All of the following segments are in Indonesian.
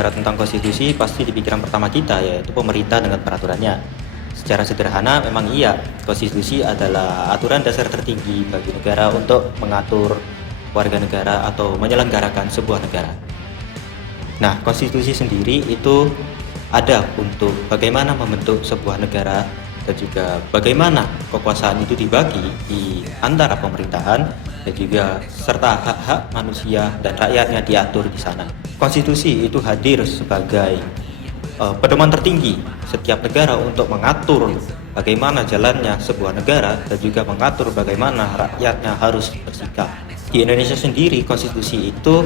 berbicara tentang konstitusi, pasti di pikiran pertama kita yaitu pemerintah dengan peraturannya. Secara sederhana memang iya, konstitusi adalah aturan dasar tertinggi bagi negara untuk mengatur warga negara atau menyelenggarakan sebuah negara. Nah, konstitusi sendiri itu ada untuk bagaimana membentuk sebuah negara dan juga bagaimana kekuasaan itu dibagi di antara pemerintahan dan juga serta hak-hak manusia dan rakyatnya diatur di sana. Konstitusi itu hadir sebagai pedoman tertinggi setiap negara untuk mengatur bagaimana jalannya sebuah negara dan juga mengatur bagaimana rakyatnya harus bersikap. Di Indonesia sendiri, konstitusi itu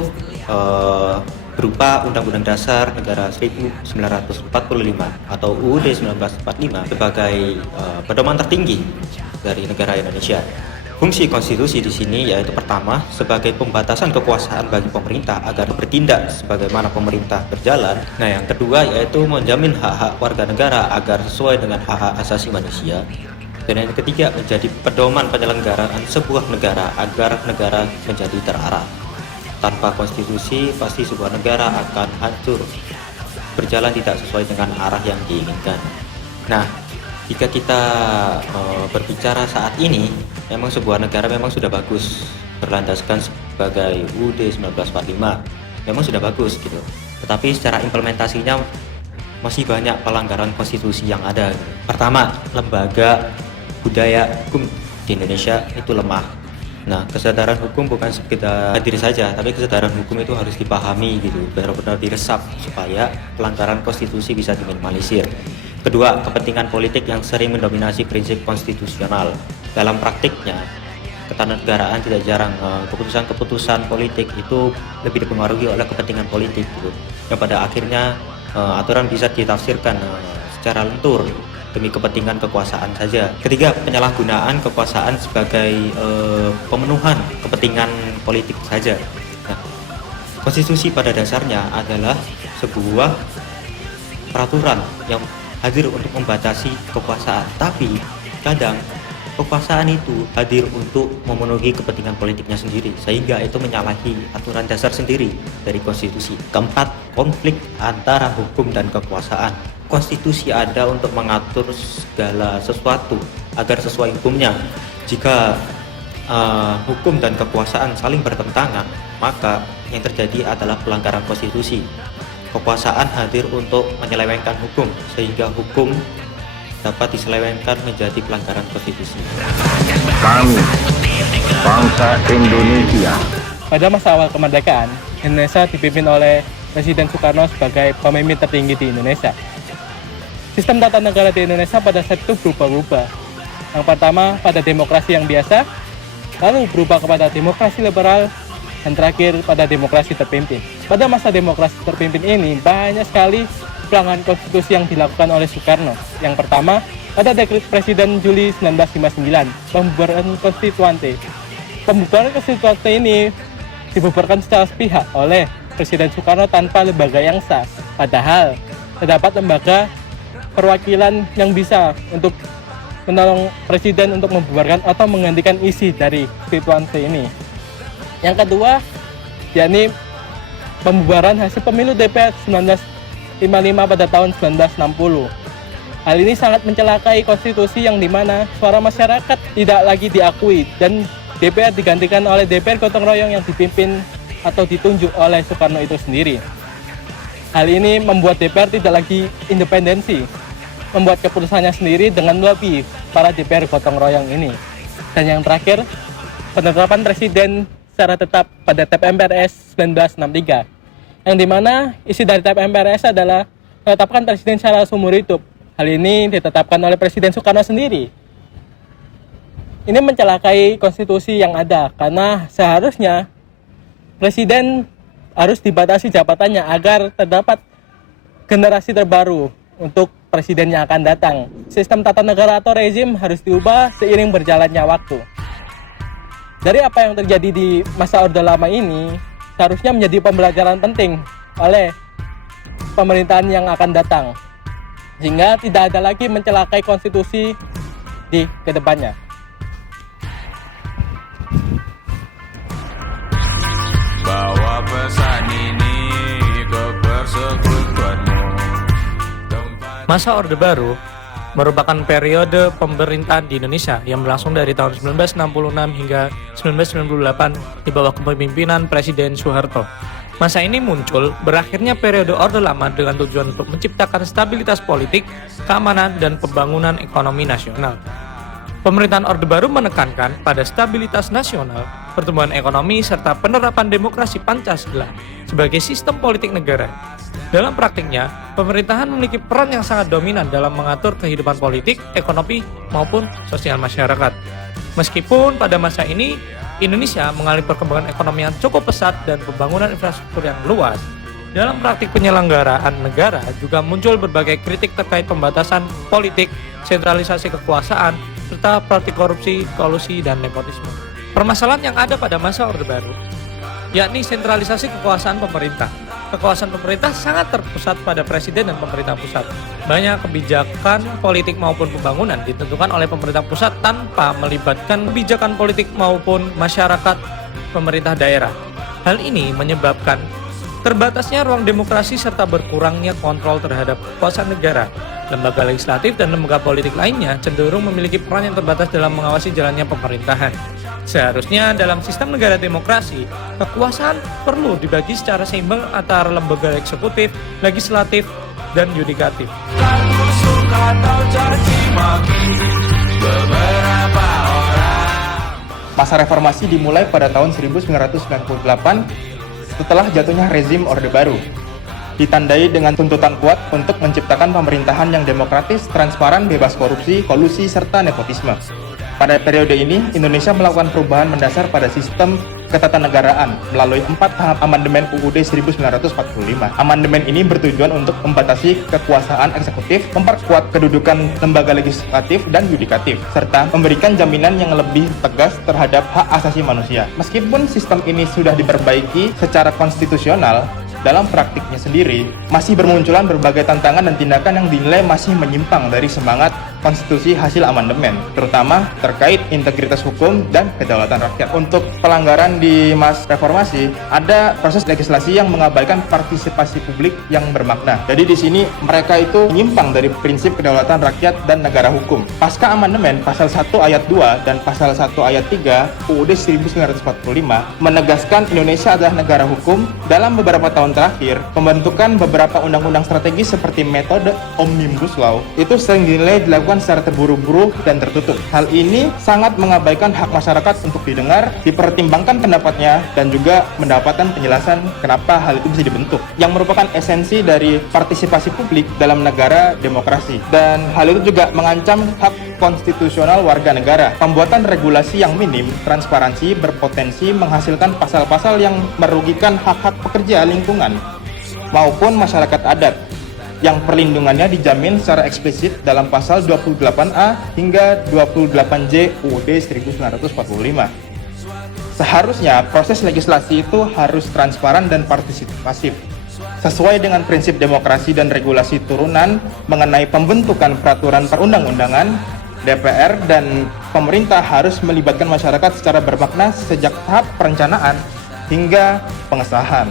berupa Undang-Undang Dasar Negara 1945 atau UUD 1945 sebagai pedoman tertinggi dari negara Indonesia. Fungsi konstitusi di sini yaitu pertama sebagai pembatasan kekuasaan bagi pemerintah agar bertindak sebagaimana pemerintah berjalan. Nah, yang kedua yaitu menjamin hak-hak warga negara agar sesuai dengan hak-hak asasi manusia. Dan yang ketiga menjadi pedoman penyelenggaraan sebuah negara agar negara menjadi terarah. Tanpa konstitusi, pasti sebuah negara akan hancur, berjalan tidak sesuai dengan arah yang diinginkan. Nah, jika kita berbicara saat ini, memang sebuah negara memang sudah bagus, berlandaskan sebagai UUD 1945, memang sudah bagus gitu. Tetapi secara implementasinya masih banyak pelanggaran konstitusi yang ada. Pertama, lembaga budaya hukum di Indonesia itu lemah. Nah, kesadaran hukum bukan sekedar hadir saja, tapi kesadaran hukum itu harus dipahami gitu, benar-benar diresap supaya pelanggaran konstitusi bisa diminimalisir. Kedua, kepentingan politik yang sering mendominasi prinsip konstitusional. Dalam praktiknya, ketatanegaraan tidak jarang keputusan-keputusan politik itu lebih dipengaruhi oleh kepentingan politik gitu. Yang pada akhirnya aturan bisa ditafsirkan secara lentur demi kepentingan kekuasaan saja. Ketiga, penyalahgunaan kekuasaan sebagai pemenuhan kepentingan politik saja. Nah, konstitusi pada dasarnya adalah sebuah peraturan yang hadir untuk membatasi kekuasaan, tapi kadang kekuasaan itu hadir untuk memenuhi kepentingan politiknya sendiri, sehingga itu menyalahi aturan dasar sendiri dari konstitusi. Keempat, konflik antara hukum dan kekuasaan. Konstitusi ada untuk mengatur segala sesuatu agar sesuai hukumnya. Jika hukum dan kekuasaan saling bertentangan, maka yang terjadi adalah pelanggaran konstitusi. Kekuasaan hadir untuk menyelewengkan hukum, sehingga hukum dapat diselewengkan menjadi pelanggaran konstitusi. Kami, bangsa Indonesia. Pada masa awal kemerdekaan, Indonesia dipimpin oleh Presiden Soekarno sebagai pemimpin tertinggi di Indonesia. Sistem tata negara di Indonesia pada saat itu berubah-ubah. Yang pertama pada demokrasi yang biasa, lalu berubah kepada demokrasi liberal, dan terakhir pada demokrasi terpimpin. Pada masa demokrasi terpimpin ini, banyak sekali pelanggaran konstitusi yang dilakukan oleh Soekarno. Yang pertama, pada dekret Presiden Juli 1959, pembubaran konstituante. Pembubaran konstituante ini dibubarkan secara sepihak oleh Presiden Soekarno tanpa lembaga yang sah. Padahal, terdapat lembaga perwakilan yang bisa untuk menolong Presiden untuk membubarkan atau menggantikan isi dari konstituante ini. Yang kedua, yakni pembubaran hasil pemilu DPR 1955 pada tahun 1960. Hal ini sangat mencelakai konstitusi yang dimana suara masyarakat tidak lagi diakui dan DPR digantikan oleh DPR gotong royong yang dipimpin atau ditunjuk oleh Soekarno itu sendiri. Hal ini membuat DPR tidak lagi independensi, membuat keputusannya sendiri dengan lobby para DPR gotong royong ini. Dan yang terakhir, penetapan Presiden secara tetap pada TAP MPRS 1963, yang dimana isi dari TAP MPRS adalah menetapkan Presiden secara seumur hidup. Hal ini ditetapkan oleh Presiden Soekarno sendiri. Ini mencelakai konstitusi yang ada, karena seharusnya Presiden harus dibatasi jabatannya agar terdapat generasi terbaru untuk Presiden yang akan datang. Sistem tata negara atau rezim harus diubah seiring berjalannya waktu. Dari apa yang terjadi di masa Orde Lama ini, seharusnya menjadi pembelajaran penting oleh pemerintahan yang akan datang, sehingga tidak ada lagi mencelakai konstitusi di kedepannya. Bawa pesan ini ke persekutuan. Masa Orde Baru merupakan periode pemerintahan di Indonesia yang berlangsung dari tahun 1966 hingga 1998 di bawah kepemimpinan Presiden Soeharto. Masa ini muncul berakhirnya periode Orde Lama dengan tujuan untuk menciptakan stabilitas politik, keamanan, dan pembangunan ekonomi nasional. Pemerintahan Orde Baru menekankan pada stabilitas nasional, pertumbuhan ekonomi, serta penerapan demokrasi Pancasila sebagai sistem politik negara. Dalam praktiknya, pemerintahan memiliki peran yang sangat dominan dalam mengatur kehidupan politik, ekonomi, maupun sosial masyarakat. Meskipun pada masa ini, Indonesia mengalami perkembangan ekonomi yang cukup pesat dan pembangunan infrastruktur yang luas, dalam praktik penyelenggaraan negara juga muncul berbagai kritik terkait pembatasan politik, sentralisasi kekuasaan, serta praktik korupsi, kolusi, dan nepotisme. Permasalahan yang ada pada masa Orde Baru, yakni sentralisasi kekuasaan pemerintah. Kekuasaan pemerintah sangat terpusat pada presiden dan pemerintah pusat. Banyak kebijakan politik maupun pembangunan ditentukan oleh pemerintah pusat tanpa melibatkan kebijakan politik maupun masyarakat pemerintah daerah. Hal ini menyebabkan terbatasnya ruang demokrasi serta berkurangnya kontrol terhadap kekuasaan negara. Lembaga legislatif dan lembaga politik lainnya cenderung memiliki peran yang terbatas dalam mengawasi jalannya pemerintahan. Seharusnya dalam sistem negara demokrasi, kekuasaan perlu dibagi secara seimbang antara lembaga eksekutif, legislatif, dan yudikatif. Masa reformasi dimulai pada tahun 1998 setelah jatuhnya rezim Orde Baru, ditandai dengan tuntutan kuat untuk menciptakan pemerintahan yang demokratis, transparan, bebas korupsi, kolusi, serta nepotisme. Pada periode ini, Indonesia melakukan perubahan mendasar pada sistem ketatanegaraan melalui 4 tahap amandemen UUD 1945. Amandemen ini bertujuan untuk membatasi kekuasaan eksekutif, memperkuat kedudukan lembaga legislatif dan yudikatif, serta memberikan jaminan yang lebih tegas terhadap hak asasi manusia. Meskipun sistem ini sudah diperbaiki secara konstitusional, dalam praktiknya sendiri, masih bermunculan berbagai tantangan dan tindakan yang dinilai masih menyimpang dari semangat konstitusi hasil amandemen, terutama terkait integritas hukum dan kedaulatan rakyat. Untuk pelanggaran di masa reformasi, ada proses legislasi yang mengabaikan partisipasi publik yang bermakna. Jadi di sini mereka itu menyimpang dari prinsip kedaulatan rakyat dan negara hukum. Pasca amandemen, pasal 1 ayat 2 dan pasal 1 ayat 3 UUD 1945 menegaskan Indonesia adalah negara hukum. Dalam beberapa tahun terakhir, pembentukan beberapa undang-undang strategis seperti metode Omnibus Law itu sering dinilai dilakukan secara terburu-buru dan tertutup. Hal ini sangat mengabaikan hak masyarakat untuk didengar, dipertimbangkan pendapatnya, dan juga mendapatkan penjelasan kenapa hal itu bisa dibentuk, yang merupakan esensi dari partisipasi publik dalam negara demokrasi. Dan hal itu juga mengancam hak konstitusional warga negara. Pembuatan regulasi yang minim, transparansi, berpotensi menghasilkan pasal-pasal yang merugikan hak-hak pekerja lingkungan maupun masyarakat adat yang perlindungannya dijamin secara eksplisit dalam pasal 28A hingga 28J UUD 1945. Seharusnya proses legislasi itu harus transparan dan partisipatif, sesuai dengan prinsip demokrasi dan regulasi turunan mengenai pembentukan peraturan perundang-undangan. DPR dan pemerintah harus melibatkan masyarakat secara bermakna sejak tahap perencanaan hingga pengesahan.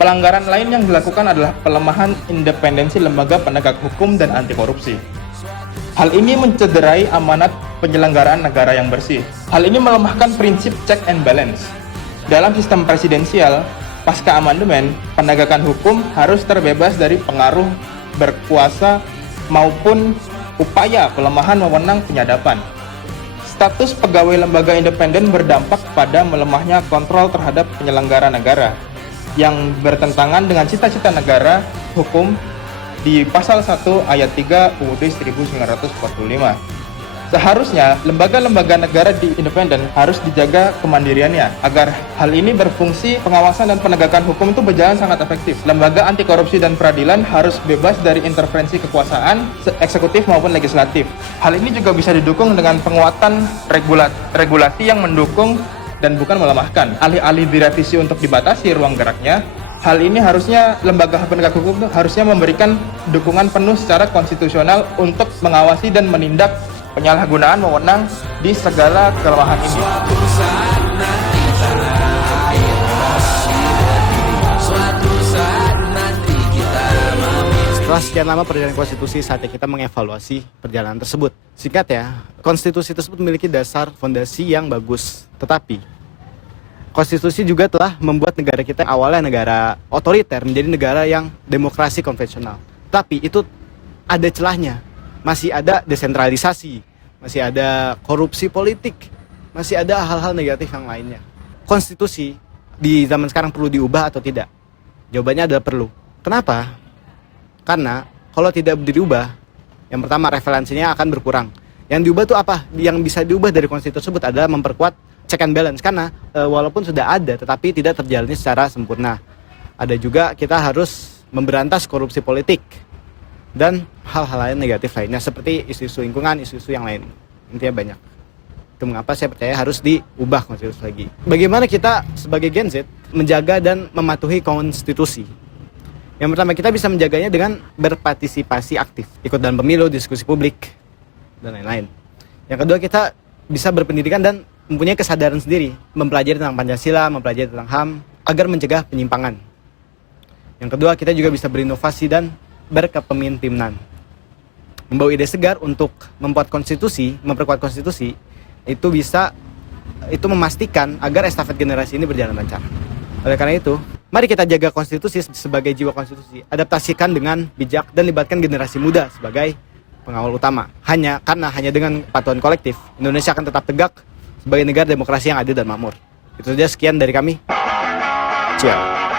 Pelanggaran lain yang dilakukan adalah pelemahan independensi lembaga penegak hukum dan anti korupsi. Hal ini mencederai amanat penyelenggaraan negara yang bersih. Hal ini melemahkan prinsip check and balance. Dalam sistem presidensial, pasca amandemen, penegakan hukum harus terbebas dari pengaruh berkuasa maupun upaya pelemahan wewenang penyadapan. Status pegawai lembaga independen berdampak pada melemahnya kontrol terhadap penyelenggara negara yang bertentangan dengan cita-cita negara hukum di pasal 1 ayat 3 UUD 1945. Seharusnya lembaga-lembaga negara di independen harus dijaga kemandiriannya agar hal ini berfungsi pengawasan dan penegakan hukum itu berjalan sangat efektif. Lembaga anti korupsi dan peradilan harus bebas dari intervensi kekuasaan eksekutif maupun legislatif. Hal ini juga bisa didukung dengan penguatan regulasi yang mendukung dan bukan melemahkan. Alih-alih direvisi untuk dibatasi ruang geraknya, hal ini harusnya lembaga penegak hukum itu harusnya memberikan dukungan penuh secara konstitusional untuk mengawasi dan menindak penyalahgunaan wewenang di segala kelemahan ini. Setelah Setelah sekian lama perjalanan konstitusi, saatnya kita mengevaluasi perjalanan tersebut. Singkat ya, konstitusi tersebut memiliki dasar fondasi yang bagus. Tetapi, konstitusi juga telah membuat negara kita yang awalnya negara otoriter menjadi negara yang demokrasi konvensional. Tapi itu ada celahnya. Masih ada desentralisasi, masih ada korupsi politik, masih ada hal-hal negatif yang lainnya. Konstitusi di zaman sekarang perlu diubah atau tidak? Jawabannya adalah perlu. Kenapa? Karena kalau tidak diubah, yang pertama referensinya akan berkurang. Yang diubah itu apa? Yang bisa diubah dari konstitusi tersebut adalah memperkuat check and balance. Karena walaupun sudah ada, tetapi tidak terjalani secara sempurna. Ada juga kita harus memberantas korupsi politik dan hal-hal lain negatif lainnya seperti isu-isu lingkungan, isu-isu yang lain. Intinya banyak. Itu mengapa saya percaya harus diubah konstitusi lagi. Bagaimana kita sebagai Gen Z menjaga dan mematuhi konstitusi? Yang pertama, kita bisa menjaganya dengan berpartisipasi aktif, ikut dalam pemilu, diskusi publik, dan lain-lain. Yang kedua, kita bisa berpendidikan dan mempunyai kesadaran sendiri, mempelajari tentang Pancasila, mempelajari tentang HAM, agar mencegah penyimpangan. Yang kedua, kita juga bisa berinovasi dan berkepemimpinan. Membawa ide segar untuk memperkuat konstitusi, itu memastikan agar estafet generasi ini berjalan lancar. Oleh karena itu, mari kita jaga konstitusi sebagai jiwa konstitusi, adaptasikan dengan bijak dan libatkan generasi muda sebagai pengawal utama. Karena hanya dengan kepatuhan kolektif, Indonesia akan tetap tegak sebagai negara demokrasi yang adil dan makmur. Itu saja, sekian dari kami. Ciao.